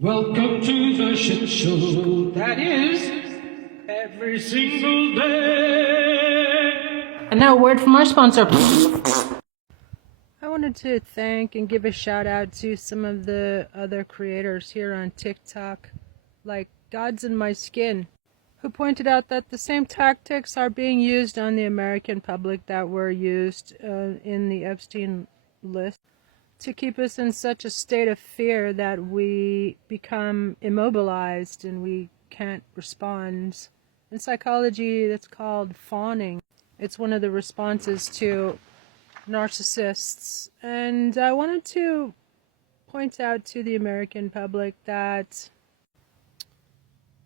Welcome to the shit show that is every single day. And now a word from our sponsor. I wanted to thank and give a shout out to some of the other creators here on TikTok, like Gods in My Skin, who pointed out that the same tactics are being used on the American public that were used in the Epstein list to keep us in such a state of fear that we become immobilized and we can't respond. In psychology, that's called fawning. It's one of the responses to narcissists. And I wanted to point out to the American public that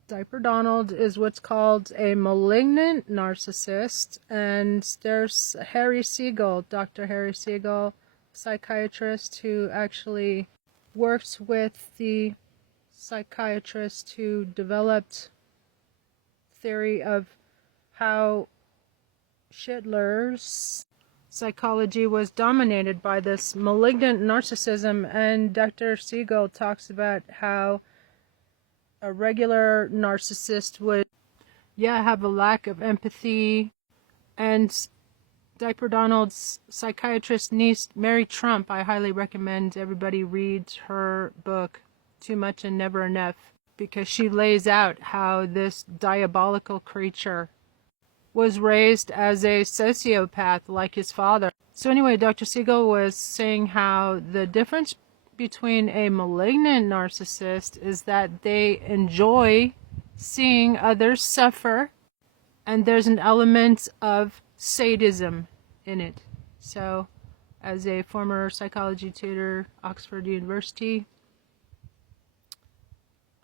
Diaper Donald is what's called a malignant narcissist. And there's Harry Siegel, Dr. Harry Siegel, psychiatrist who actually works with the psychiatrist who developed theory of how Schindler's psychology was dominated by this malignant narcissism. And Dr. Siegel talks about how a regular narcissist would have a lack of empathy. And Diaper Donald's psychiatrist niece, Mary Trump, I highly recommend everybody read her book, Too Much and Never Enough, because she lays out how this diabolical creature was raised as a sociopath like his father. So anyway, Dr. Siegel was saying how the difference between a malignant narcissist is that they enjoy seeing others suffer, and there's an element of sadism in it. So, as a former psychology tutor, Oxford University,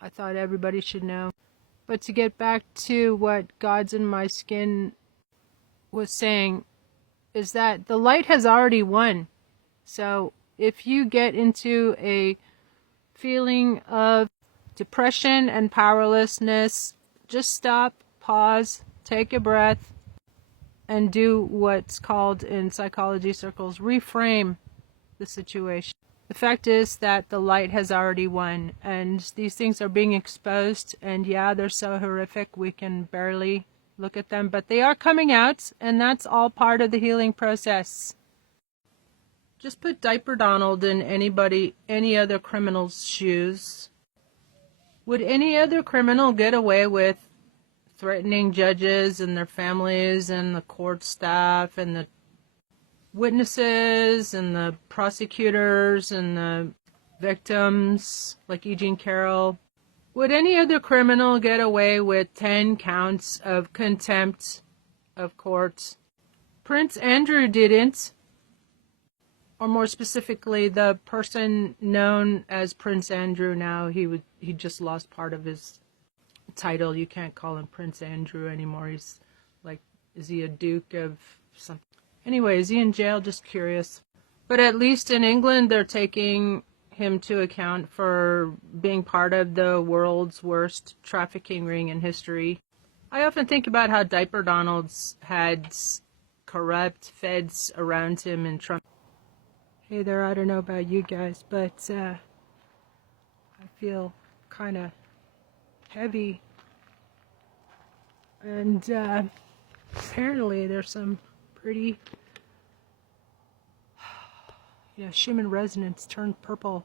I thought everybody should know. But to get back to what Gods in My Skin was saying, is that the light has already won. So, if you get into a feeling of depression and powerlessness, just stop, pause, take a breath, and do what's called in psychology circles, reframe the situation. The fact is that the light has already won, and these things are being exposed, and yeah, they're so horrific we can barely look at them, but they are coming out, and that's all part of the healing process. Just put Diaper Donald in any other criminal's shoes. Would any other criminal get away with threatening judges and their families and the court staff and the witnesses and the prosecutors and the victims like E. Jean Carroll? Would any other criminal get away with 10 counts of contempt of court? Prince Andrew didn't. Or more specifically, the person known as Prince Andrew now, he just lost part of his title. You can't call him Prince Andrew anymore. He's like, is he a duke of something? Anyway, is he in jail? Just curious. But at least in England, they're taking him to account for being part of the world's worst trafficking ring in history. I often think about how Diaper Donald's had corrupt feds around him in Trump. Hey there, I don't know about you guys, but I feel kind of heavy. And apparently there's some pretty, Schumann resonance turned purple.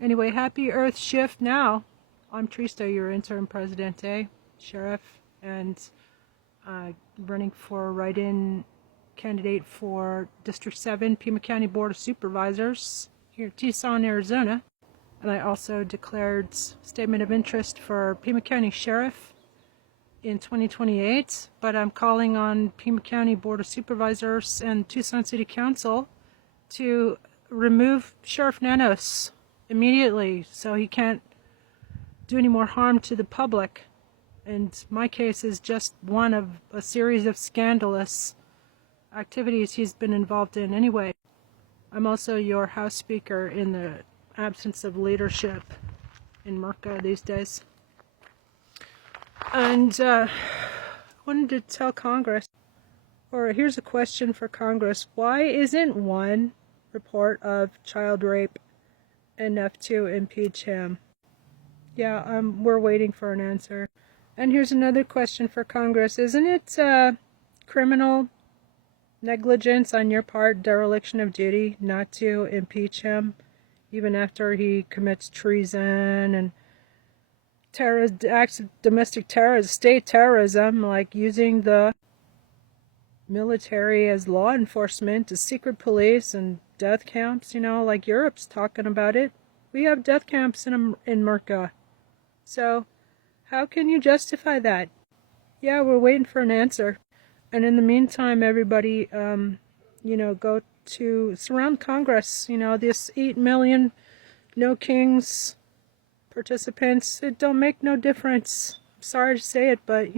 Anyway, happy Earth shift now. I'm Trista, your interim presidente, sheriff, and running for write-in candidate for District 7 Pima County Board of Supervisors here in Tucson, Arizona. And I also declared statement of interest for Pima County Sheriff in 2028, but I'm calling on Pima County Board of Supervisors and Tucson City Council to remove Sheriff Nanos immediately so he can't do any more harm to the public. And my case is just one of a series of scandalous activities he's been involved in anyway. I'm also your House Speaker in the absence of leadership in Merca these days. And wanted to tell Congress, or here's a question for Congress: why isn't one report of child rape enough to impeach him. Yeah, we're waiting for an answer. And here's another question for Congress. Isn't it criminal negligence on your part, dereliction of duty, not to impeach him, even after he commits treason and acts of domestic terrorism, state terrorism, like using the military as law enforcement, as secret police and death camps, like Europe's talking about it. We have death camps in Merca. So how can you justify that? Yeah, we're waiting for an answer. And in the meantime, everybody, go to surround Congress. This 8 million No Kings participants, it don't make no difference. I'm sorry to say it, but,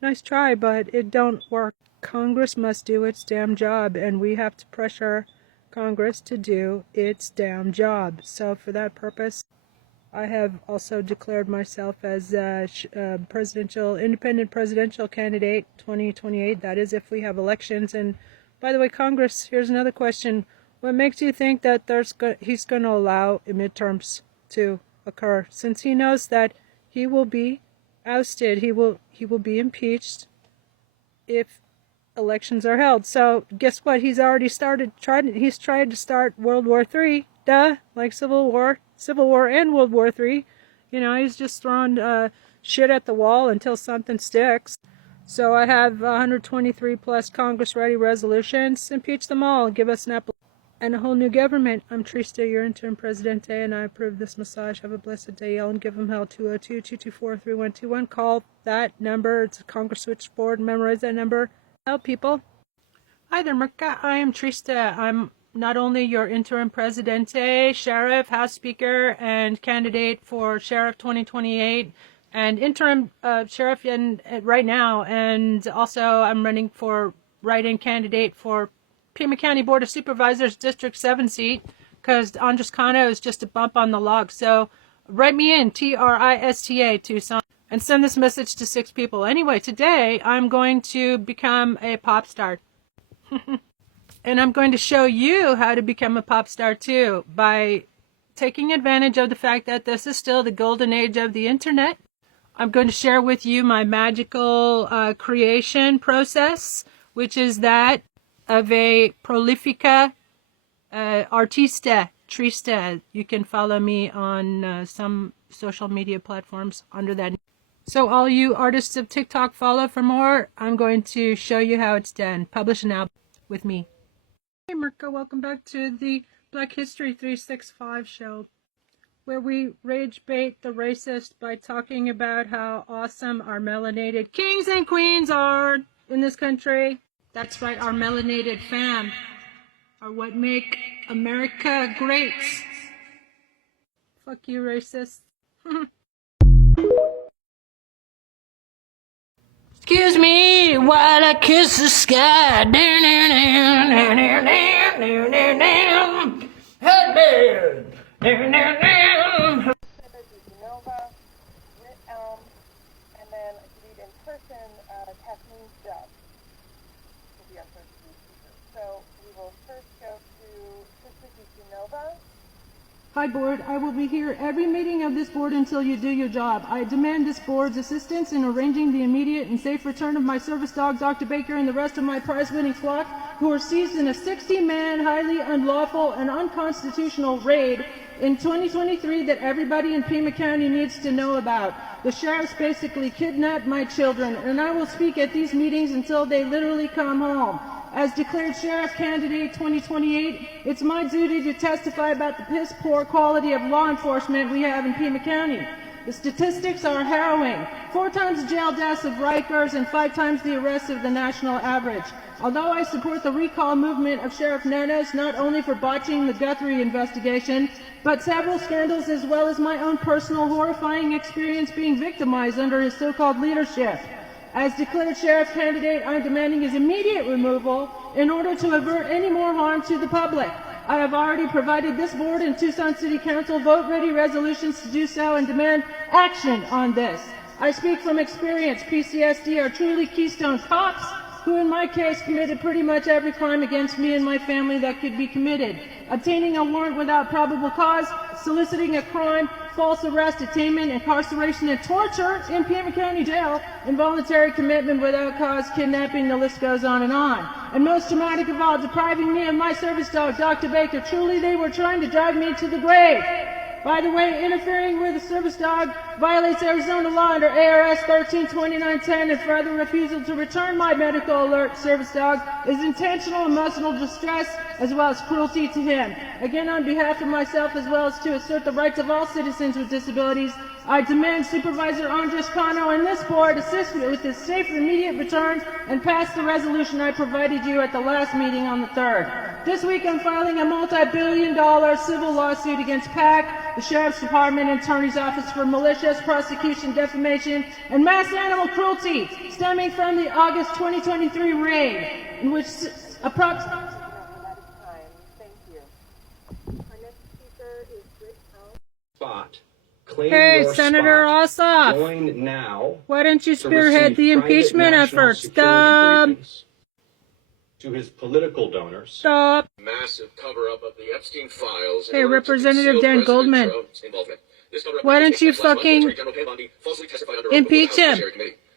nice try, but it don't work. Congress must do its damn job, and we have to pressure Congress to do its damn job. So for that purpose, I have also declared myself as a independent presidential candidate 2028. That is if we have elections. And by the way, Congress, here's another question. What makes you think that he's going to allow midterms to occur, since he knows that he will be ousted, he will be impeached if elections are held? So guess what? He's already he's tried to start World War III. Duh, like Civil War and World War III. He's just throwing shit at the wall until something sticks. So I have 123 plus Congress-ready resolutions. Impeach them all and give us an and a whole new government. I'm Trista, your interim presidente, and I approve this massage. Have a blessed day, y'all, and give them hell. 202-224-3121. Call that number. It's a Congress switchboard. Memorize that number. Help people. Hi there, Merca. I am Trista. I'm not only your interim presidente, sheriff, House Speaker, and candidate for Sheriff 2028, and interim sheriff right now, and also I'm running for write-in candidate for Pima County Board of Supervisors District 7 seat, because Andres Cano is just a bump on the log. So write me in, Trista, Tucson, and send this message to 6 people. Anyway, today I'm going to become a pop star. And I'm going to show you how to become a pop star too, by taking advantage of the fact that this is still the golden age of the internet. I'm going to share with you my magical creation process, which is that of a prolifica artista, Trista. You can follow me on some social media platforms under that. So all you artists of TikTok, follow for more. I'm going to show you how it's done. Publish an album with me. Hey Merca, welcome back to the Black History 365 show, where we rage bait the racist by talking about how awesome our melanated kings and queens are in this country. That's right, our melanated fam are what make America great. Fuck you, racists. Excuse me while I kiss the sky. Hi board, I will be here every meeting of this board until you do your job. I demand this board's assistance in arranging the immediate and safe return of my service dog, Dr. Baker, and the rest of my prize-winning flock, who were seized in a 60-man, highly unlawful and unconstitutional raid in 2023 that everybody in Pima County needs to know about. The sheriffs basically kidnapped my children, and I will speak at these meetings until they literally come home. As declared Sheriff Candidate 2028, it's my duty to testify about the piss-poor quality of law enforcement we have in Pima County. The statistics are harrowing. 4 times the jail deaths of Rikers and 5 times the arrests of the national average. Although I support the recall movement of Sheriff Nanos, not only for botching the Guthrie investigation, but several scandals, as well as my own personal horrifying experience being victimized under his so-called leadership. As declared sheriff candidate, I'm demanding his immediate removal in order to avert any more harm to the public. I have already provided this board and Tucson City Council vote-ready resolutions to do so and demand action on this. I speak from experience. PCSD are truly Keystone cops, who in my case committed pretty much every crime against me and my family that could be committed. Obtaining a warrant without probable cause, soliciting a crime, false arrest, detainment, incarceration, and torture in Pima County Jail, involuntary commitment without cause, kidnapping, the list goes on. And most dramatic of all, depriving me of my service dog, Dr. Baker. Truly, they were trying to drive me to the grave. By the way, interfering with a service dog violates Arizona law under ARS 132910, and further refusal to return my medical alert service dog is intentional emotional distress as well as cruelty to him. Again, on behalf of myself as well as to assert the rights of all citizens with disabilities, I demand Supervisor Andres Cano and this board assist me with this safe and immediate return and pass the resolution I provided you at the last meeting on the 3rd. This week I'm filing a multi-billion-dollar civil lawsuit against PAC, the Sheriff's Department, and Attorney's Office for malicious prosecution, defamation, and mass animal cruelty stemming from the August 2023 raid, in which approximately... Spot. Claim Hey, your Senator spot. Ossoff, Join now why don't you to spearhead receive the private impeachment national efforts? security briefings. To his political donors. Stop. Massive cover-up of the Epstein files. Hey, Representative Dan Goldman, why don't you fucking impeach him?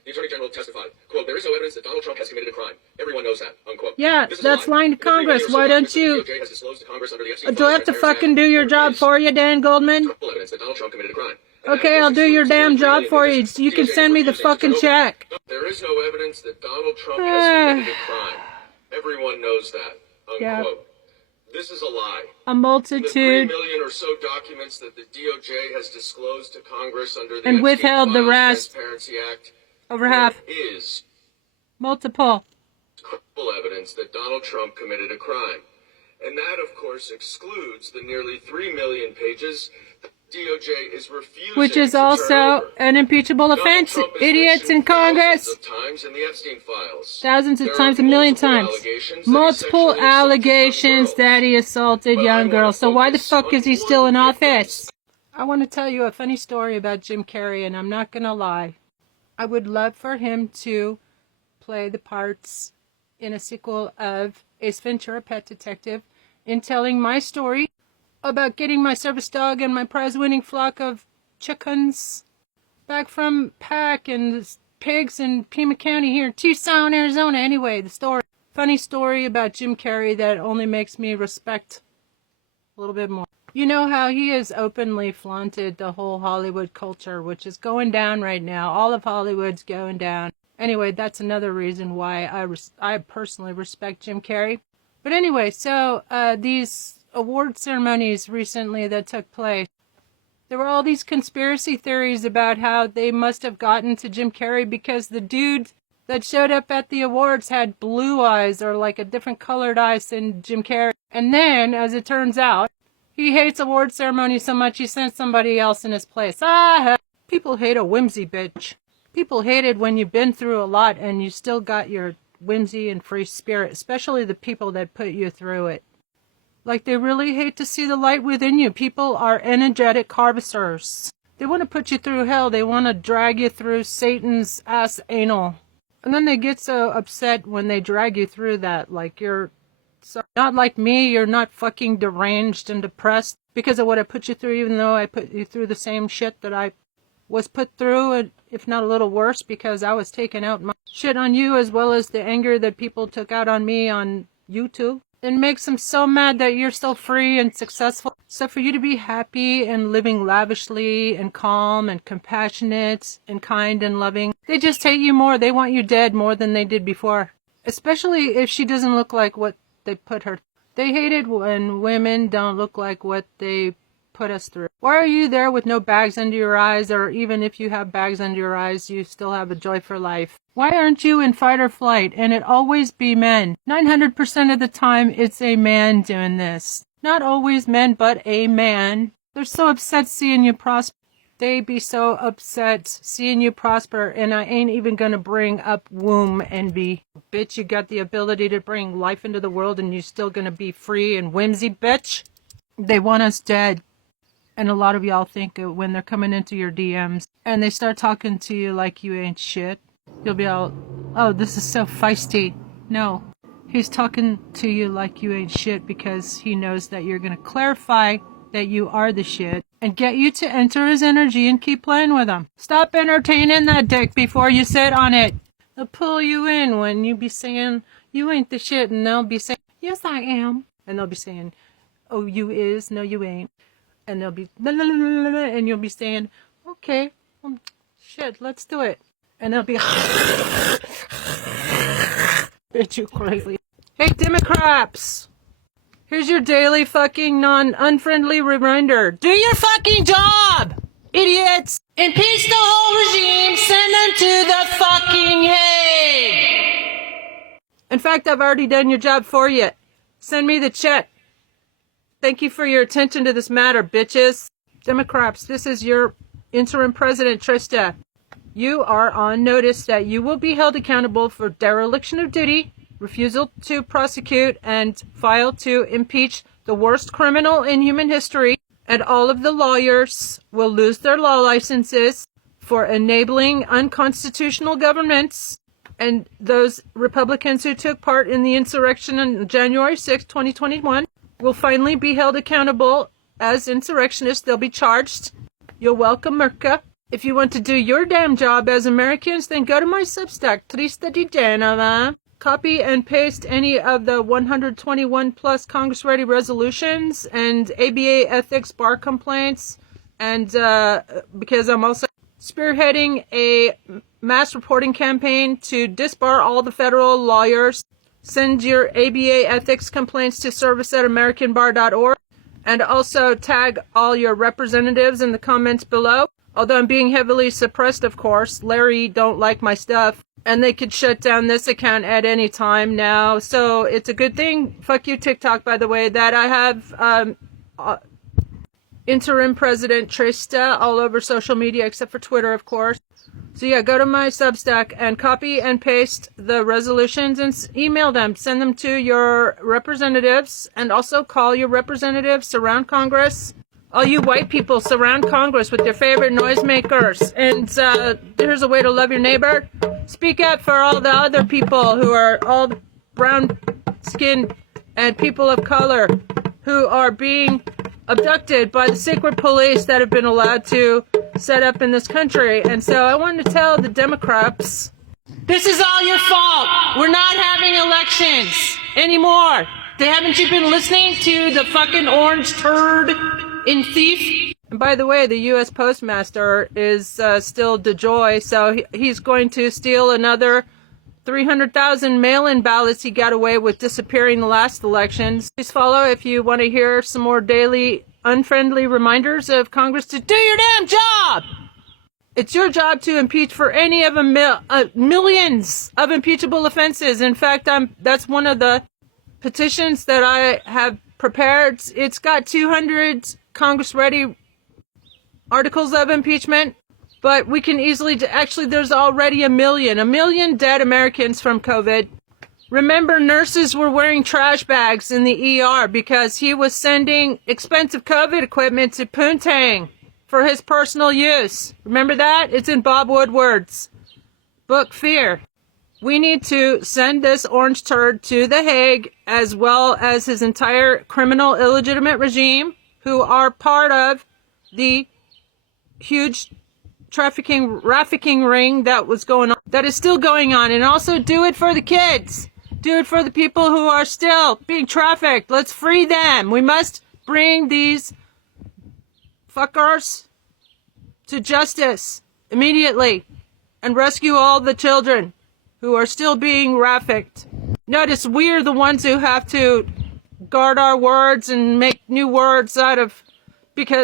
The Attorney General testified, quote, "There is no evidence that Donald Trump has committed a crime. Everyone knows that," unquote. Yeah, that's lying to Congress. Why don't you... Do I have to fucking do your job for you, Dan Goldman? Evidence that Donald Trump committed a crime. Okay, I'll do your damn job for you. You can send me the fucking check. There is no evidence that Donald Trump has committed a crime. Everyone knows that, unquote. Yeah. This is a lie. A The 3 multitude, million or so documents that the DOJ has disclosed to Congress under the and Epstein withheld the Files rest. Transparency Act Over half. is Multiple. credible evidence that Donald Trump committed a crime. And that, of course, excludes the nearly 3 million pages that the DOJ is refusing Which is to turn also over. an impeachable Donald offense. Trump is Idiots in mentioned Congress. thousands of times in the Epstein files. Thousands of There times, are a million multiple times. allegations that he Multiple sexually assaulted young allegations girls. that he assaulted But I young wanna girls. So why the focus fuck on is he one still in difference. office? I want to tell you a funny story about Jim Carrey, and I'm not going to lie. I would love for him to play the parts in a sequel of Ace Ventura: Pet Detective in telling my story about getting my service dog and my prize-winning flock of chickens back from PAC and pigs in Pima County here in Tucson, Arizona. Anyway, the story. Funny story about Jim Carrey that only makes me respect a little bit more. You know how he has openly flaunted the whole Hollywood culture, which is going down right now. All of Hollywood's going down. Anyway, that's another reason why I personally respect Jim Carrey. But anyway, so these award ceremonies recently that took place, there were all these conspiracy theories about how they must have gotten to Jim Carrey because the dude that showed up at the awards had blue eyes or like a different colored eyes than Jim Carrey. And then, as it turns out, he hates award ceremonies so much he sent somebody else in his place. People hate a whimsy, bitch. People hate it when you've been through a lot and you still got your whimsy and free spirit, especially the people that put you through it. Like, they really hate to see the light within you. People are energetic harvesters. They want to put you through hell. They want to drag you through Satan's ass anal. And then they get so upset when they drag you through that. Like, you're not like me. You're not fucking deranged and depressed because of what I put you through, even though I put you through the same shit that I was put through, if not a little worse, because I was taking out my shit on you as well as the anger that people took out on me on YouTube. It makes them so mad that you're still free and successful. So for you to be happy and living lavishly and calm and compassionate and kind and loving, they just hate you more. They want you dead more than they did before. Especially if she doesn't look like what they put her. They hate it when women don't look like what they put us through. Why are you there with no bags under your eyes, or even if you have bags under your eyes, you still have a joy for life? Why aren't you in fight or flight? And it always be men. 900% of the time, it's a man doing this. Not always men, but a man. They're so upset seeing you prosper. They be so upset seeing you prosper, and I ain't even gonna bring up womb envy. Bitch, you got the ability to bring life into the world, and you're still gonna be free and whimsy, bitch? They want us dead. And a lot of y'all think when they're coming into your DMs and they start talking to you like you ain't shit, you'll be all, Oh, this is so feisty. No. He's talking to you like you ain't shit because he knows that you're gonna clarify that you are the shit and get you to enter his energy and keep playing with him. Stop entertaining that dick before you sit on it. They'll pull you in when you be saying you ain't the shit, and they'll be saying, yes I am. And they'll be saying, oh you is, no you ain't. And they'll be, la, la, la, la, la, and you'll be saying, okay, shit, let's do it. And they'll be, bitch you crazy. Hey Democrats! Here's your daily fucking unfriendly reminder. Do your fucking job! Idiots! Impeach the whole regime, send them to the fucking Hague! In fact, I've already done your job for you. Send me the check. Thank you for your attention to this matter, bitches. Democrats, this is your interim president, Trista. You are on notice that you will be held accountable for dereliction of duty, refusal to prosecute, and file to impeach the worst criminal in human history, and all of the lawyers will lose their law licenses for enabling unconstitutional governments, and those Republicans who took part in the insurrection on January 6, 2021, will finally be held accountable as insurrectionists. They'll be charged. You're welcome, Merca. If you want to do your damn job as Americans, then go to my Substack, Trista Di Genova. Copy and paste any of the 121 plus Congress ready resolutions and ABA ethics bar complaints. And because I'm also spearheading a mass reporting campaign to disbar all the federal lawyers, send your ABA ethics complaints to service@americanbar.org. And also tag all your representatives in the comments below. Although I'm being heavily suppressed, of course. Larry don't like my stuff. And they could shut down this account at any time now. So it's a good thing. Fuck you, TikTok, by the way, that I have interim president Trista all over social media, except for Twitter, of course. So yeah, go to my Substack and copy and paste the resolutions and email them. Send them to your representatives, and also call your representatives, surround Congress. All you white people, surround Congress with your favorite noisemakers. And here's a way to love your neighbor. Speak up for all the other people who are all brown skinned and people of color who are being abducted by the secret police that have been allowed to set up in this country. And so I wanted to tell the Democrats, this is all your fault. We're not having elections anymore. Haven't you been listening to the fucking orange turd in Thief? And by the way, the U.S. Postmaster is still DeJoy, so he's going to steal another 300,000 mail-in ballots he got away with disappearing the last elections. Please follow if you want to hear some more daily unfriendly reminders of Congress to do your damn job. It's your job to impeach for any of millions of impeachable offenses. In fact, that's one of the petitions that I have prepared. It's got 200 Congress-ready articles of impeachment, but we can easily, actually there's already a million dead Americans from COVID. Remember, nurses were wearing trash bags in the ER because he was sending expensive COVID equipment to Poontang for his personal use. Remember that? It's in Bob Woodward's book, Fear. We need to send this orange turd to the Hague, as well as his entire criminal illegitimate regime, who are part of the huge trafficking ring that was going on, that is still going on. And also do it for the kids. Do it for the people who are still being trafficked. Let's free them. We must bring these fuckers to justice immediately and rescue all the children who are still being trafficked. Notice we're the ones who have to guard our words and make new words out of,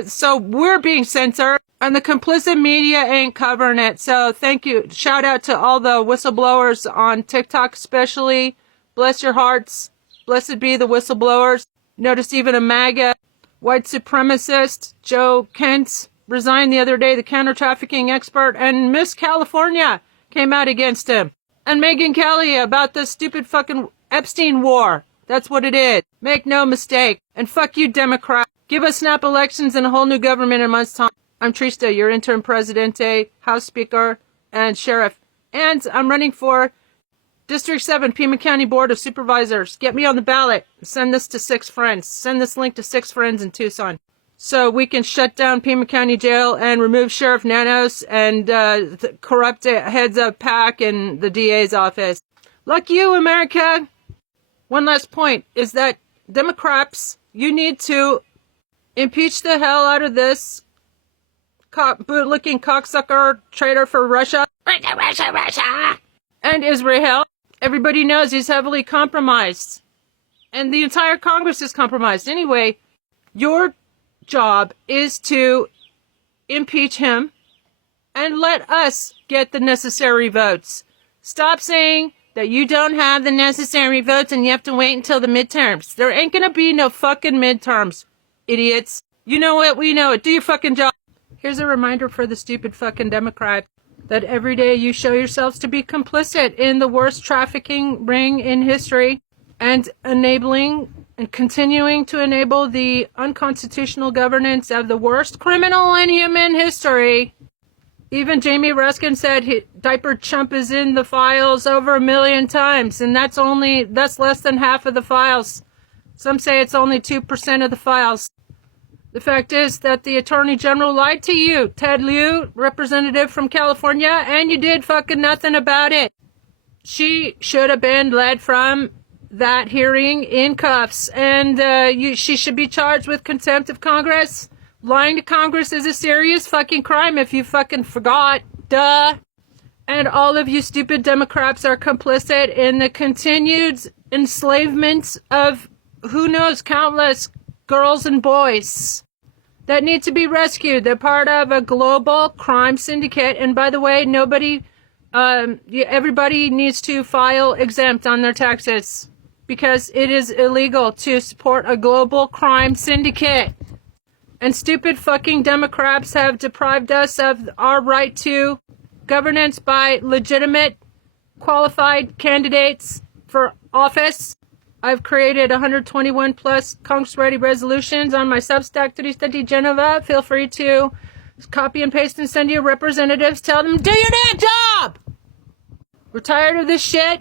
so we're being censored and the complicit media ain't covering it. So thank you. Shout out to all the whistleblowers on TikTok especially. Bless your hearts. Blessed be the whistleblowers. Noticed even a MAGA white supremacist, Joe Kent, resigned the other day, the counter-trafficking expert, and Miss California came out against him. And Megyn Kelly about the stupid fucking Epstein war. That's what it is. Make no mistake. And fuck you, Democrat. Give us snap elections and a whole new government in a month's time. I'm Trista, your interim presidente, House Speaker, and Sheriff. And I'm running for District 7, Pima County Board of Supervisors. Get me on the ballot. Send this to 6 friends. Send this link to 6 friends in Tucson. So we can shut down Pima County Jail and remove Sheriff Nanos and the corrupt heads of PAC and the DA's office. Luck you, America. One last point is that Democrats, you need to impeach the hell out of this bootlicking cocksucker traitor for Russia. Russia. And Israel. Everybody knows he's heavily compromised. And the entire Congress is compromised. Anyway, your job is to impeach him and let us get the necessary votes. Stop saying that you don't have the necessary votes and you have to wait until the midterms. There ain't gonna be no fucking midterms, idiots. You know it, we know it. Do your fucking job. Here's a reminder for the stupid fucking Democrats that every day you show yourselves to be complicit in the worst trafficking ring in history and enabling and continuing to enable the unconstitutional governance of the worst criminal in human history. Even Jamie Ruskin said diaper chump is in the files over 1 million times, and that's less than half of the files. Some say it's only 2% of the files. The fact is that the Attorney General lied to you, Ted Lieu, representative from California, and you did fucking nothing about it. She should have been led from that hearing in cuffs, and she should be charged with contempt of Congress. Lying to Congress is a serious fucking crime if you fucking forgot. Duh. And all of you stupid Democrats are complicit in the continued enslavement of, who knows, countless girls and boys that need to be rescued. They're part of a global crime syndicate. And by the way, everybody needs to file exempt on their taxes because it is illegal to support a global crime syndicate. And stupid fucking Democrats have deprived us of our right to governance by legitimate, qualified candidates for office. I've created 121 plus Congress-ready resolutions on my Substack, Turista de Genova. Feel free to copy and paste and send to your representatives. Tell them, do your damn job! We're tired of this shit.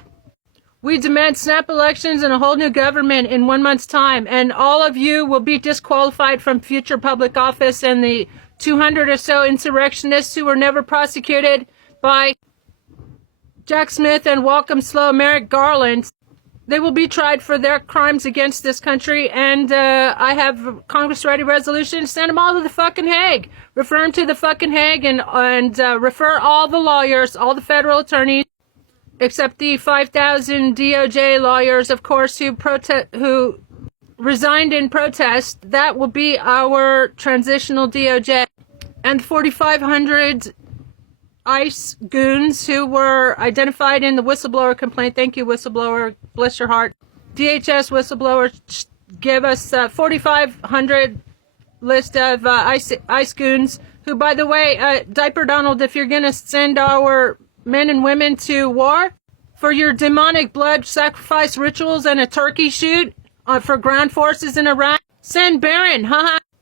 We demand snap elections and a whole new government in 1 month's time. And all of you will be disqualified from future public office. And the 200 or so insurrectionists who were never prosecuted by Jack Smith and Welcome Slow Merrick Garland, they will be tried for their crimes against this country, and I have Congress-ready resolutions. Send them all to the fucking Hague. Refer them to the fucking Hague and refer all the lawyers, all the federal attorneys, except the 5,000 DOJ lawyers, of course, who resigned in protest. That will be our transitional DOJ. And 4,500 ICE goons who were identified in the whistleblower complaint. Thank you, whistleblower. Bless your heart. DHS whistleblower gave us 4,500 list of ICE goons who, by the way, Diaper Donald, if you're going to send our men and women to war for your demonic blood sacrifice rituals and a turkey shoot for ground forces in Iraq, send Barron,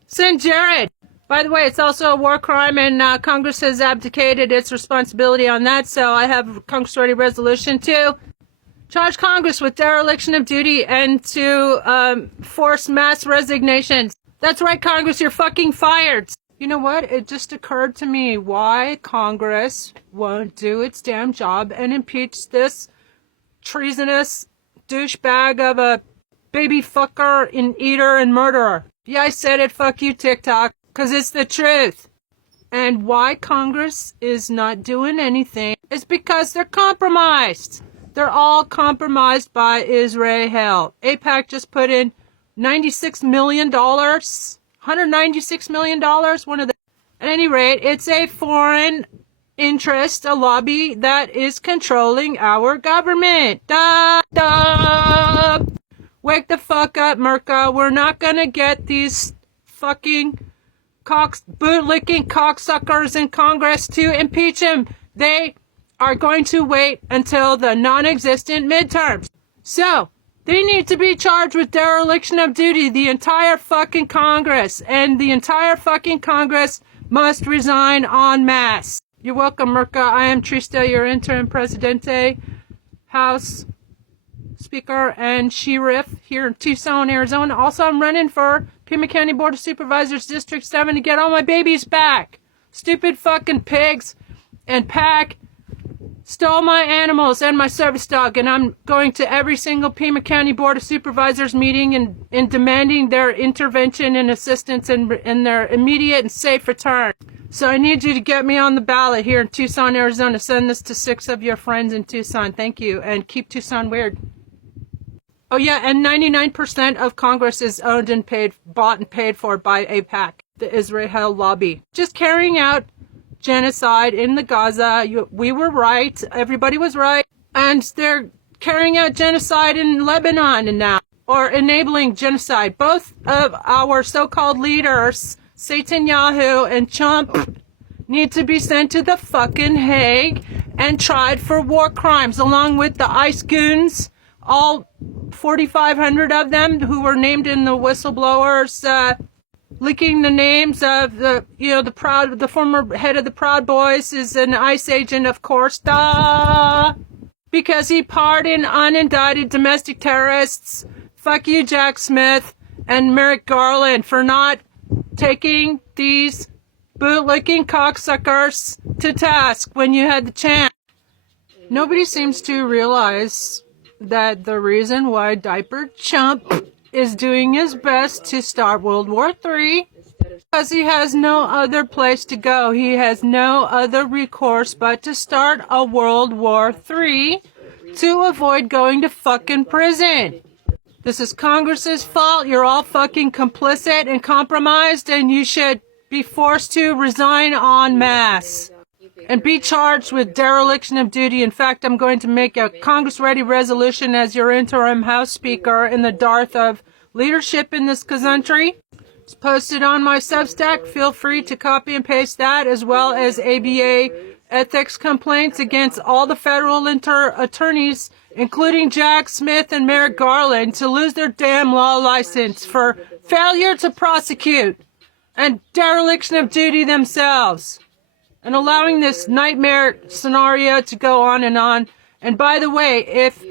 send Jared. By the way, it's also a war crime, and Congress has abdicated its responsibility on that, so I have Congress-ready resolution to charge Congress with dereliction of duty and to force mass resignations. That's right, Congress, you're fucking fired. You know what? It just occurred to me why Congress won't do its damn job and impeach this treasonous douchebag of a baby fucker and eater and murderer. Yeah, I said it, fuck you, TikTok. Because it's the truth. And why Congress is not doing anything is because they're compromised. They're all compromised by Israel. AIPAC just put in $96 million. $196 million. At any rate, it's a foreign interest, a lobby that is controlling our government. Da, da. Wake the fuck up, Merca. We're not going to get these fucking bootlicking cocksuckers in Congress to impeach him. They are going to wait until the non-existent midterms. So, they need to be charged with dereliction of duty, the entire fucking Congress. And the entire fucking Congress must resign en masse. You're welcome, Merca. I am Trista, your interim presidente. House Speaker and Sheriff here in Tucson, Arizona. Also, I'm running for Pima County Board of Supervisors District 7 to get all my babies back. Stupid fucking pigs and pack stole my animals and my service dog, and I'm going to every single Pima County Board of Supervisors meeting and demanding their intervention and assistance and their immediate and safe return. So I need you to get me on the ballot here in Tucson, Arizona. Send this to 6 of your friends in Tucson. Thank you, and keep Tucson weird. Oh yeah, and 99% of Congress is owned and bought and paid for by AIPAC, the Israel lobby. Just carrying out genocide in the Gaza. We were right. Everybody was right. And they're carrying out genocide in Lebanon and now, or enabling genocide. Both of our so-called leaders, Netanyahu and Trump, need to be sent to the fucking Hague and tried for war crimes, along with the ICE goons, all 4,500 of them who were named in the whistleblowers, leaking the names of the former head of the Proud Boys is an ICE agent, of course, because he pardoned unindicted domestic terrorists. Fuck you, Jack Smith and Merrick Garland, for not taking these bootlicking cocksuckers to task when you had the chance. Nobody seems to realize that the reason why Diaper Chump is doing his best to start World War III because he has no other place to go. He has no other recourse but to start a World War III to avoid going to fucking prison. This is Congress's fault. You're all fucking complicit and compromised, and you should be forced to resign en masse and be charged with dereliction of duty. In fact, I'm going to make a Congress-ready resolution as your interim House Speaker in the dearth of leadership in this country. It's posted on my Substack. Feel free to copy and paste that, as well as ABA ethics complaints against all the federal attorneys, including Jack Smith and Merrick Garland, to lose their damn law license for failure to prosecute and dereliction of duty themselves, and allowing this nightmare scenario to go on and on. And by the way, if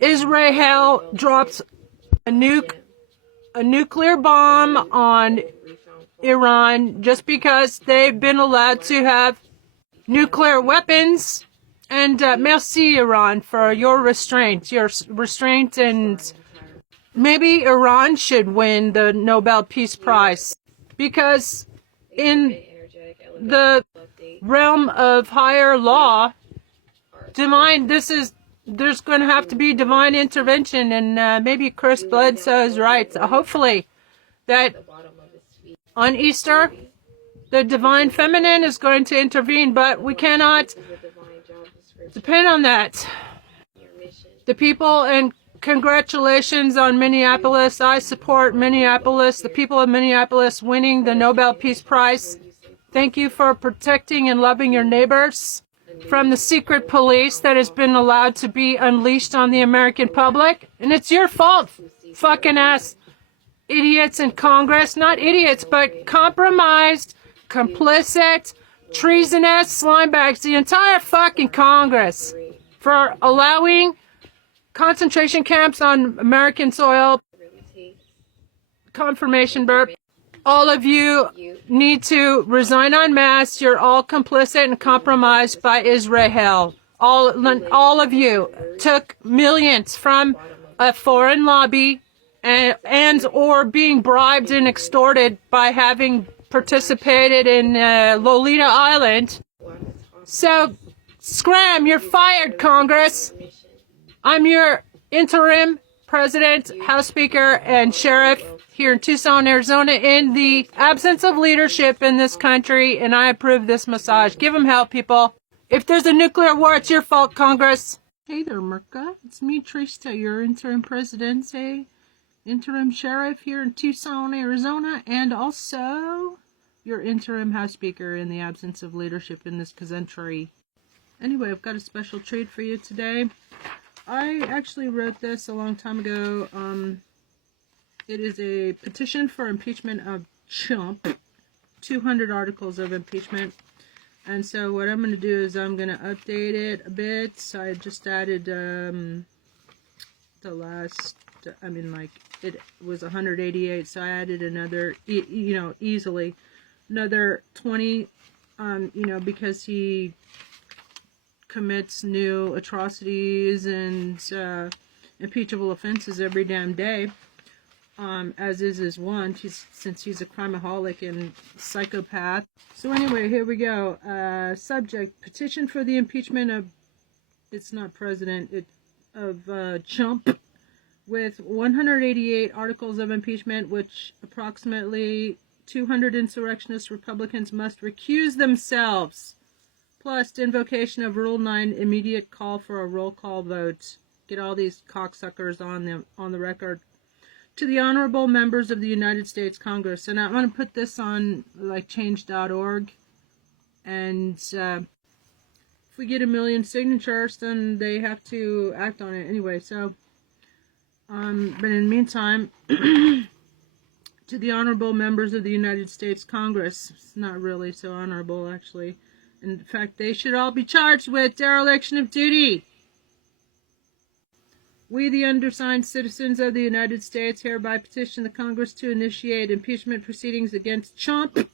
Israel drops a nuclear bomb on Iran just because they've been allowed to have nuclear weapons, and merci Iran for your restraint, and maybe Iran should win the Nobel Peace Prize, because in the realm of higher law, there's going to have to be divine intervention, and maybe Chris Bledsoe is right. Hopefully that on Easter, the divine feminine is going to intervene, but we cannot depend on that. The people, and congratulations on Minneapolis. I support Minneapolis, the people of Minneapolis winning the Nobel Peace Prize. Thank you for protecting and loving your neighbors from the secret police that has been allowed to be unleashed on the American public. And it's your fault, fucking ass idiots in Congress. Not idiots, but compromised, complicit, treasonous slimebags, the entire fucking Congress, for allowing concentration camps on American soil. Confirmation burp. All of you need to resign en masse. You're all complicit and compromised by Israel. All of you took millions from a foreign lobby and or being bribed and extorted by having participated in Lolita Island. So, scram, you're fired, Congress. I'm your interim president, House Speaker, and Sheriff here in Tucson, Arizona, in the absence of leadership in this country, and I approve this massage. Give them help, people. If there's a nuclear war, it's your fault, Congress. Hey there, Merca. It's me, Trista, your interim president, interim sheriff here in Tucson, Arizona, and also your interim House Speaker in the absence of leadership in this country. Anyway, I've got a special treat for you today. I actually wrote this a long time ago. It is a petition for impeachment of Trump. 200 articles of impeachment. And so what I'm going to do is I'm going to update it a bit. So I just added the last, it was 188, so I added another, easily another 20, because he commits new atrocities and impeachable offenses every damn day. As is his want, since he's a crimeaholic and psychopath. So anyway, here we go. Subject: petition for the impeachment of, it's not president, of Trump, with 188 articles of impeachment, which approximately 200 insurrectionist Republicans must recuse themselves. Plus, invocation of Rule 9, immediate call for a roll call vote. Get all these cocksuckers on the record. To the honorable members of the United States Congress, and I'm going to put this on like change.org, and if we get 1 million signatures, then they have to act on it anyway. So, but in the meantime, to the honorable members of the United States Congress, it's not really so honorable actually. In fact, they should all be charged with dereliction of duty. We, the undersigned citizens of the United States, hereby petition the Congress to initiate impeachment proceedings against Trump.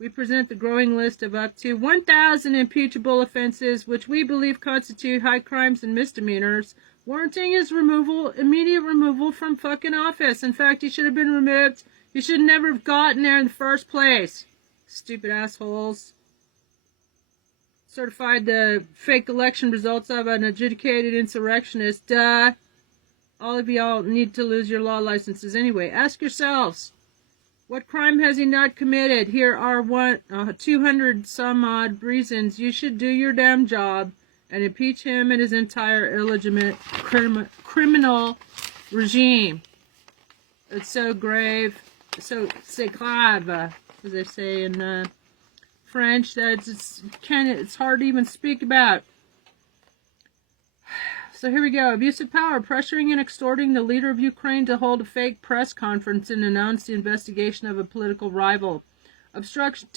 We present the growing list of up to 1,000 impeachable offenses, which we believe constitute high crimes and misdemeanors, warranting his immediate removal from fucking office. In fact, he should have been removed. He should never have gotten there in the first place. Stupid assholes. Certified the fake election results of an adjudicated insurrectionist. Duh. All of y'all need to lose your law licenses anyway. Ask yourselves, what crime has he not committed? Here are 200 some odd reasons you should do your damn job and impeach him and his entire illegitimate criminal regime. It's so grave, c'est grave, as they say in French, that it's hard to even speak about. So here we go. Abuse of power, pressuring and extorting the leader of Ukraine to hold a fake press conference and announce the investigation of a political rival. Obstruction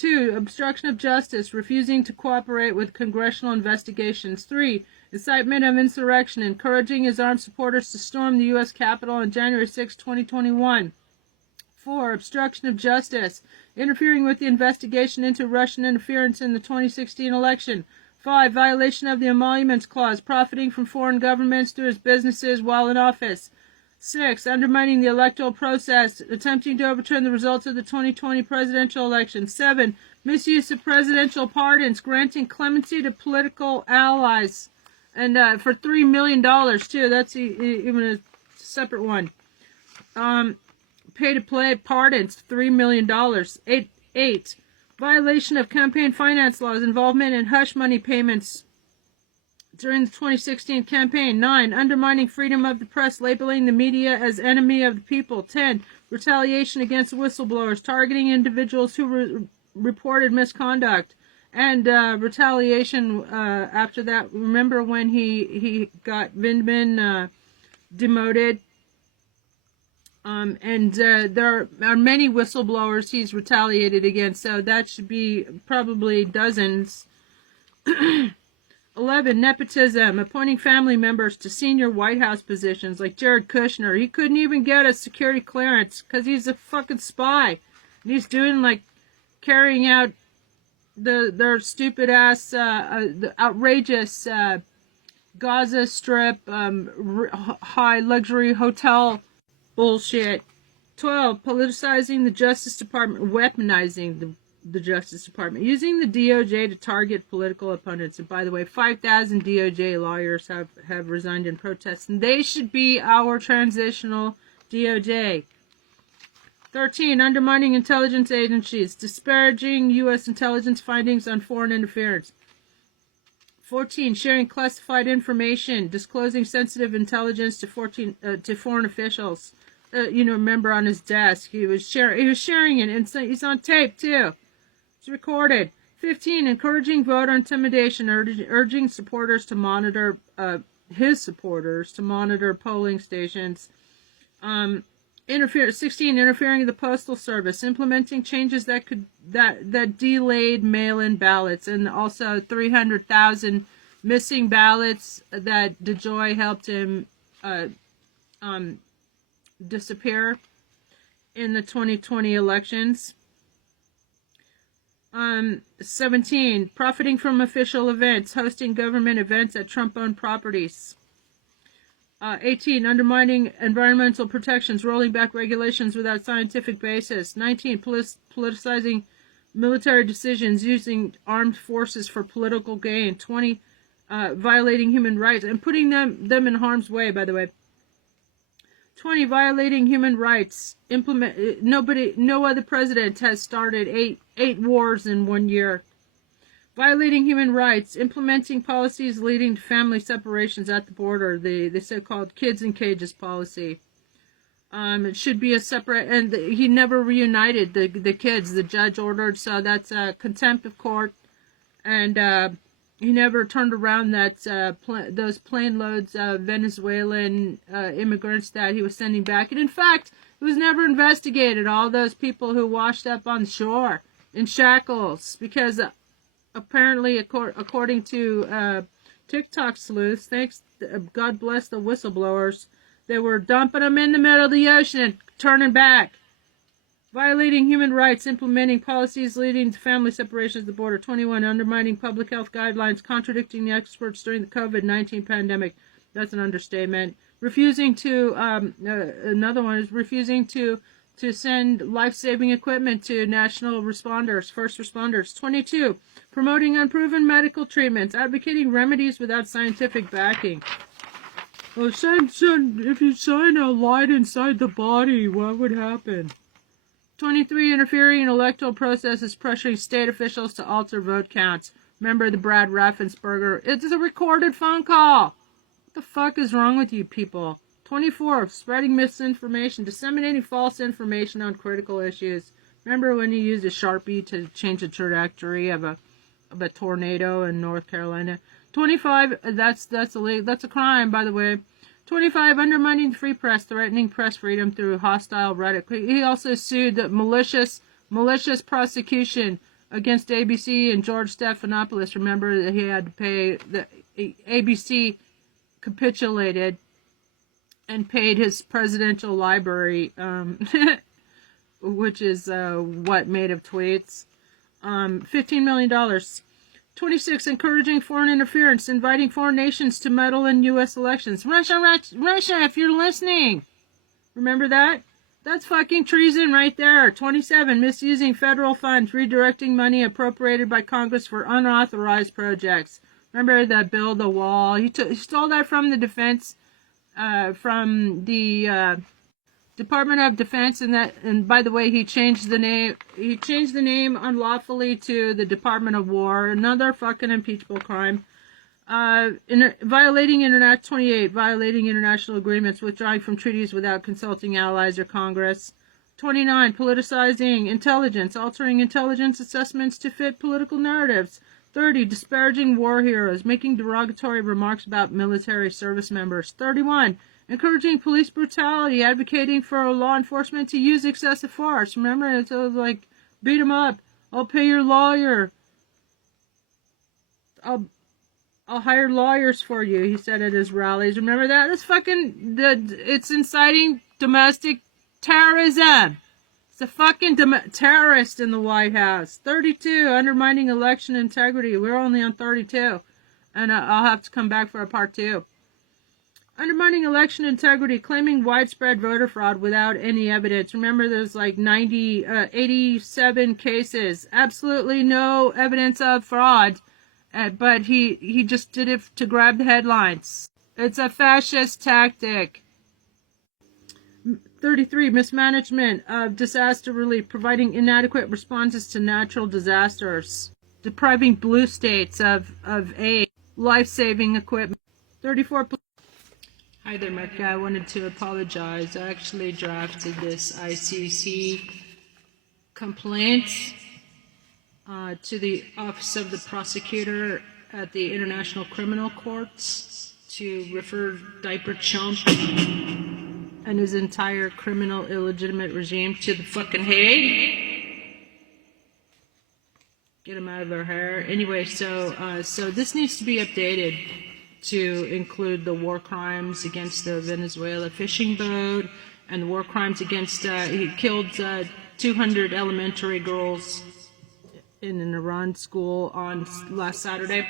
of justice, refusing to cooperate with congressional investigations. 3, incitement of insurrection, encouraging his armed supporters to storm the U.S. Capitol on January 6, 2021. 4, obstruction of justice, interfering with the investigation into Russian interference in the 2016 election. 5, violation of the Emoluments Clause, profiting from foreign governments through his businesses while in office. 6, undermining the electoral process, attempting to overturn the results of the 2020 presidential election. 7, misuse of presidential pardons, granting clemency to political allies, and for $3 million too. That's even a separate one. Pay-to-play pardons, $3 million. 8, violation of campaign finance laws, involvement in hush money payments during the 2016 campaign. 9, undermining freedom of the press, labeling the media as enemy of the people. 10, retaliation against whistleblowers, targeting individuals who reported misconduct. And retaliation after that. Remember when he got Vindman demoted? And there are many whistleblowers he's retaliated against, so that should be probably dozens. 11, nepotism, appointing family members to senior White House positions like Jared Kushner. He couldn't even get a security clearance because he's a fucking spy. And he's doing, carrying out their stupid ass, the outrageous Gaza Strip high luxury hotel bullshit. 12, politicizing the Justice Department, weaponizing the Justice Department, using the DOJ to target political opponents. And by the way, 5,000 DOJ lawyers have resigned in protest, and they should be our transitional DOJ. 13, undermining intelligence agencies, disparaging U.S. intelligence findings on foreign interference. 14, sharing classified information, disclosing sensitive intelligence to foreign officials. Remember on his desk, he was sharing it, and he's on tape too. It's recorded. 15, encouraging voter intimidation, urging supporters to monitor polling stations. 16, interfering in the postal service, implementing changes that delayed mail-in ballots, and also 300,000 missing ballots that DeJoy helped him disappear in the 2020 elections. 17, profiting from official events, hosting government events at Trump-owned properties. 18, undermining environmental protections, rolling back regulations without scientific basis. 19, politicizing military decisions, using armed forces for political gain. 20, violating human rights and putting them in harm's way, by the way. 20, violating human rights. No other president has started eight wars in 1 year. Violating human rights, implementing policies leading to family separations at the border, the so-called kids in cages policy. It should be a separate, and he never reunited the kids. The judge ordered, so that's contempt of court, and he never turned around those plane loads of Venezuelan immigrants that he was sending back. And in fact, it was never investigated, all those people who washed up on shore in shackles, because apparently, according to TikTok sleuths, God bless the whistleblowers, they were dumping them in the middle of the ocean and turning back. Violating human rights, implementing policies leading to family separations at the border. 21, undermining public health guidelines, contradicting the experts during the COVID-19 pandemic. That's an understatement. Refusing to, another one is refusing to send life-saving equipment to national responders, first responders. 22, promoting unproven medical treatments, advocating remedies without scientific backing. Well, if you shine a light inside the body, what would happen? 23, interfering in electoral processes, pressuring state officials to alter vote counts. Remember the Brad Raffensperger? It's a recorded phone call. What the fuck is wrong with you people? 24, spreading misinformation, disseminating false information on critical issues. Remember when he used a Sharpie to change the trajectory of a tornado in North Carolina? 25, that's a crime, by the way. 25, undermining the free press, threatening press freedom through hostile rhetoric. He also sued the malicious prosecution against ABC and George Stephanopoulos. Remember that he had to pay, the ABC capitulated and paid his presidential library, which is what, made of tweets. $15 million. 26, encouraging foreign interference, inviting foreign nations to meddle in U.S. elections. Russia, if you're listening. Remember that? That's fucking treason right there. 27, misusing federal funds, redirecting money appropriated by Congress for unauthorized projects. Remember that build the wall? He stole that from the defense, from the Department of Defense, and by the way, he changed the name unlawfully to the Department of War. Another fucking impeachable crime. Violating 28, violating international agreements, withdrawing from treaties without consulting allies or Congress. 29, politicizing intelligence, altering intelligence assessments to fit political narratives. 30, disparaging war heroes, making derogatory remarks about military service members. 31, encouraging police brutality, advocating for law enforcement to use excessive force. Remember, it's like, beat him up. I'll pay your lawyer. I'll hire lawyers for you, he said at his rallies. Remember that? That's fucking, it's inciting domestic terrorism. It's a fucking terrorist in the White House. 32, undermining election integrity. We're only on 32. And I'll have to come back for a part 2. Undermining election integrity, claiming widespread voter fraud without any evidence. Remember, there's like 87 cases. Absolutely no evidence of fraud. But he just did it to grab the headlines. It's a fascist tactic. 33, mismanagement of disaster relief, providing inadequate responses to natural disasters, depriving blue states of aid, life-saving equipment. 34. Hi there, Mecca. I wanted to apologize. I actually drafted this ICC complaint to the Office of the Prosecutor at the International Criminal Courts to refer diaper chump and his entire criminal, illegitimate regime to the fucking Hague. Get them out of their hair. Anyway, so this needs to be updated to include the war crimes against the Venezuela fishing boat and the war crimes against, he killed 200 elementary girls in an Iran school on last Saturday.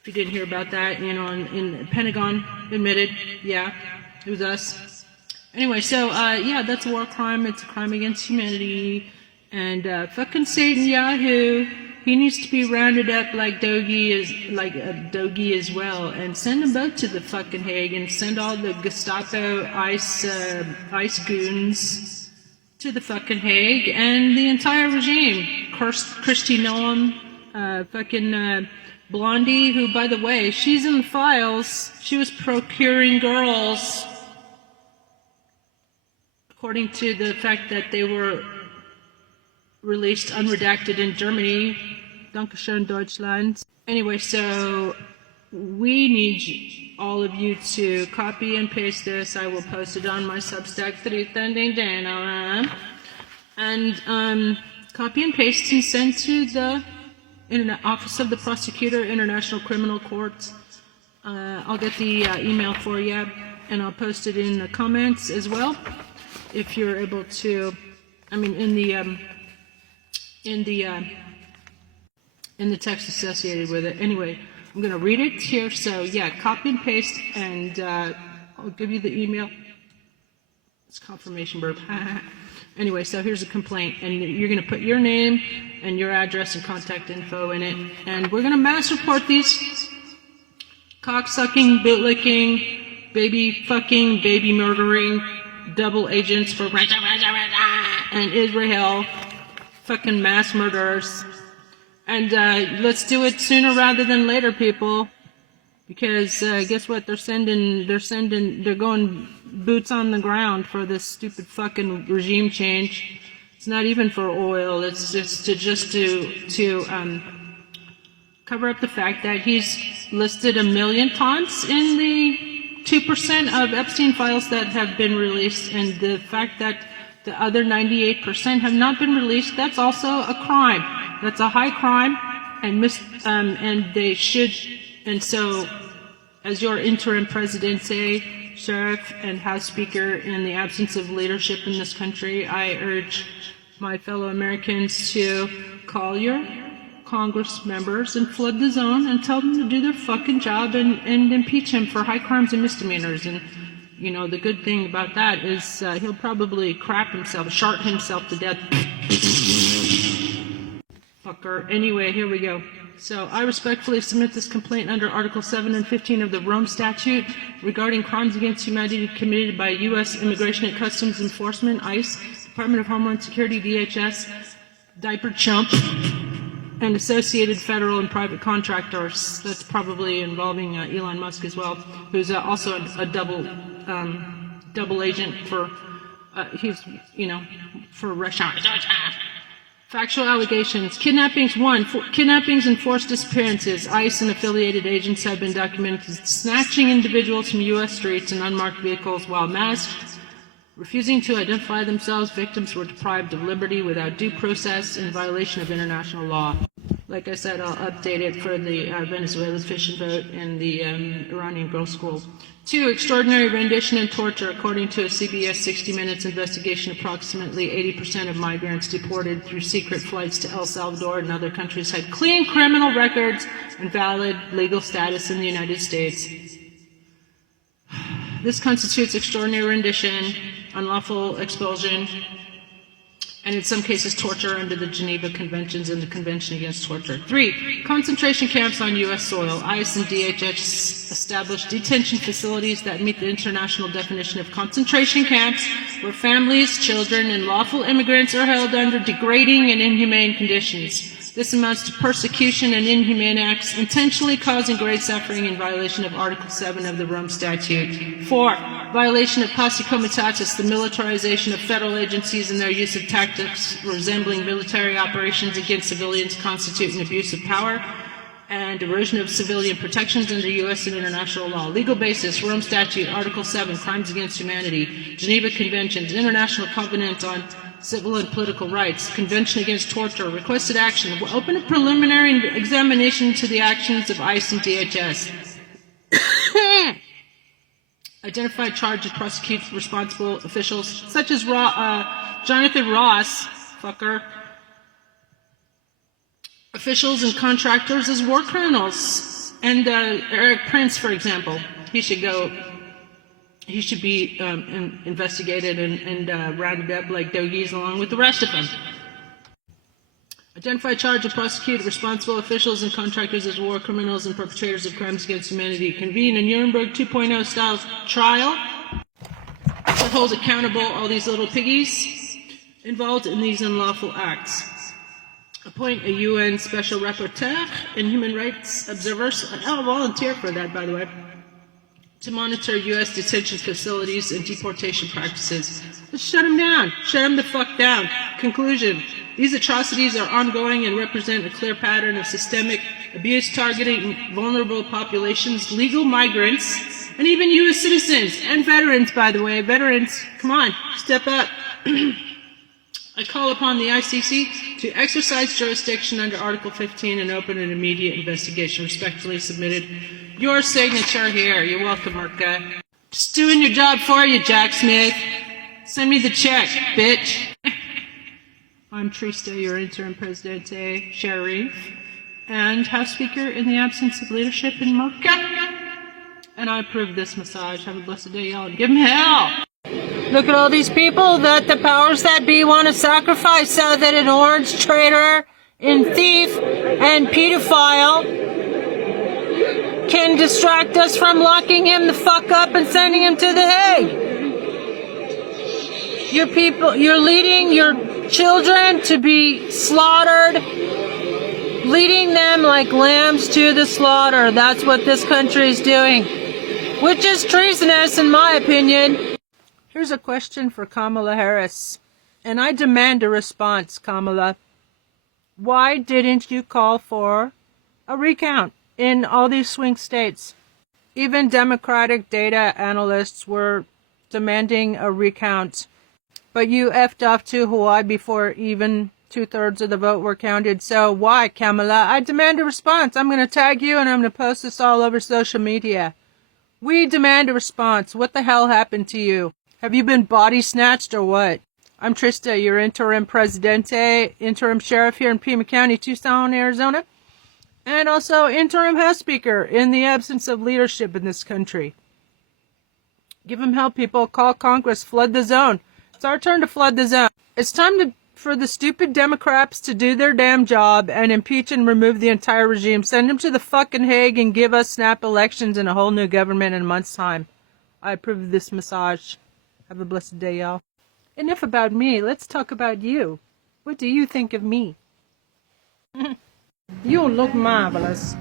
If you didn't hear about that, you know, in the Pentagon admitted, yeah, it was us. Anyway, so, yeah, that's a war crime. It's a crime against humanity. And, fucking Satan Yahoo, he needs to be rounded up like Dogie as well. And send them both to the fucking Hague and send all the Gestapo ICE goons to the fucking Hague and the entire regime. Kristi Noem, Blondie, who, by the way, she's in the files. She was procuring girls, according to the fact that they were released unredacted in Germany. Dankeschön, Deutschland. Anyway, so we need all of you to copy and paste this. I will post it on my Substack, and copy and paste and send to the Office of the Prosecutor, International Criminal Courts. I'll get the email for you, and I'll post it in the comments as well. If you're able to, I mean, in the text associated with it. Anyway, I'm going to read it here. So yeah, copy and paste, and I'll give you the email. It's confirmation verb. Anyway, so here's a complaint, and you're going to put your name and your address and contact info in it, and we're going to mass report these cock-sucking, bootlicking, baby fucking, baby murdering, double agents for and Israel, fucking mass murderers. And let's do it sooner rather than later, people, because guess what? They're going boots on the ground for this stupid fucking regime change. It's not even for oil. It's just to cover up the fact that he's listed 1 million times in the 2% of Epstein files that have been released, and the fact that the other 98% have not been released. That's also a crime. That's a high crime, and they should. And so, as your interim presidency, sheriff, and House Speaker, in the absence of leadership in this country, I urge my fellow Americans to call your Congress members and flood the zone and tell them to do their fucking job and impeach him for high crimes and misdemeanors. And you know, the good thing about that is he'll probably shart himself to death. Fucker. Anyway, here we go. So, I respectfully submit this complaint under Article 7 and 15 of the Rome Statute regarding crimes against humanity committed by U.S. Immigration and Customs Enforcement, ICE, Department of Homeland Security, DHS, diaper chump, and associated federal and private contractors. That's probably involving Elon Musk as well, who's also a double agent for, for Russia. Factual allegations. Kidnappings. 1. Kidnappings and forced disappearances. ICE and affiliated agents have been documented snatching individuals from U.S. streets in unmarked vehicles while masked. Refusing to identify themselves, victims were deprived of liberty without due process in violation of international law. Like I said, I'll update it for the Venezuelan fishing boat and the Iranian girls' school. 2. Extraordinary rendition and torture. According to a CBS 60 Minutes investigation, approximately 80% of migrants deported through secret flights to El Salvador and other countries had clean criminal records and valid legal status in the United States. This constitutes extraordinary rendition, unlawful expulsion, and in some cases torture under the Geneva Conventions and the Convention Against Torture. 3. Concentration camps on U.S. soil. ICE and DHS established detention facilities that meet the international definition of concentration camps, where families, children, and lawful immigrants are held under degrading and inhumane conditions. This amounts to persecution and inhumane acts intentionally causing great suffering in violation of Article 7 of the Rome Statute. 4. Violation of Pacta Comitatus, the militarization of federal agencies and their use of tactics resembling military operations against civilians constitute an abuse of power. and erosion of civilian protections under U.S. and international law. Legal basis, Rome Statute, Article 7, Crimes Against Humanity, Geneva Conventions, International Covenant on Civil and Political Rights, Convention Against Torture, requested action, open a preliminary examination into the actions of ICE and DHS. Identify, charge, and prosecute responsible officials, such as Jonathan Ross, fucker, officials and contractors as war criminals. And Eric Prince, for example, he should be investigated and rounded up like doggies along with the rest of them. Identify, charge, and prosecute responsible officials and contractors as war criminals and perpetrators of crimes against humanity. Convene a Nuremberg 2.0 style trial to hold accountable all these little piggies involved in these unlawful acts. Appoint a UN special rapporteur and human rights observers. I'll volunteer for that, by the way, to monitor U.S. detention facilities and deportation practices. Let's shut them down. Shut them the fuck down. Conclusion. These atrocities are ongoing and represent a clear pattern of systemic abuse targeting vulnerable populations, legal migrants, and even U.S. citizens and veterans, by the way. Veterans, come on, step up. I call upon the ICC to exercise jurisdiction under Article 15 and open an immediate investigation. Respectfully submitted. Your signature here. You're welcome, Merca. Just doing your job for you, Jack Smith. Send me the check, bitch. I'm Trista, your interim Presidente Sharif, and House Speaker in the absence of leadership in Merca. And I approve this massage. Have a blessed day, y'all, and give them hell. Look at all these people that the powers that be want to sacrifice so that an orange traitor and thief and pedophile can distract us from locking him the fuck up and sending him to The Hague. Your people, you're leading your children to be slaughtered, leading them like lambs to the slaughter. That's what this country is doing, which is treasonous in my opinion. Here's a question for Kamala Harris, and I demand a response, Kamala. Why didn't you call for a recount in all these swing states? Even Democratic data analysts were demanding a recount, but you effed off to Hawaii before even 2/3 of the vote were counted. So why, Kamala? I demand a response. I'm going to tag you and I'm going to post this all over social media. We demand a response. What the hell happened to you? Have you been body snatched or what? I'm Trista, your interim Presidente, interim sheriff here in Pima County, Tucson, Arizona, and also interim House Speaker in the absence of leadership in this country. Give them help, people. Call Congress. Flood the zone. It's our turn to flood the zone. It's time for the stupid Democrats to do their damn job and impeach and remove the entire regime. Send them to the fucking Hague and give us snap elections and a whole new government in a month's time. I approve of this massage. Have a blessed day, y'all. Enough about me. Let's talk about you. What do you think of me? You look marvelous.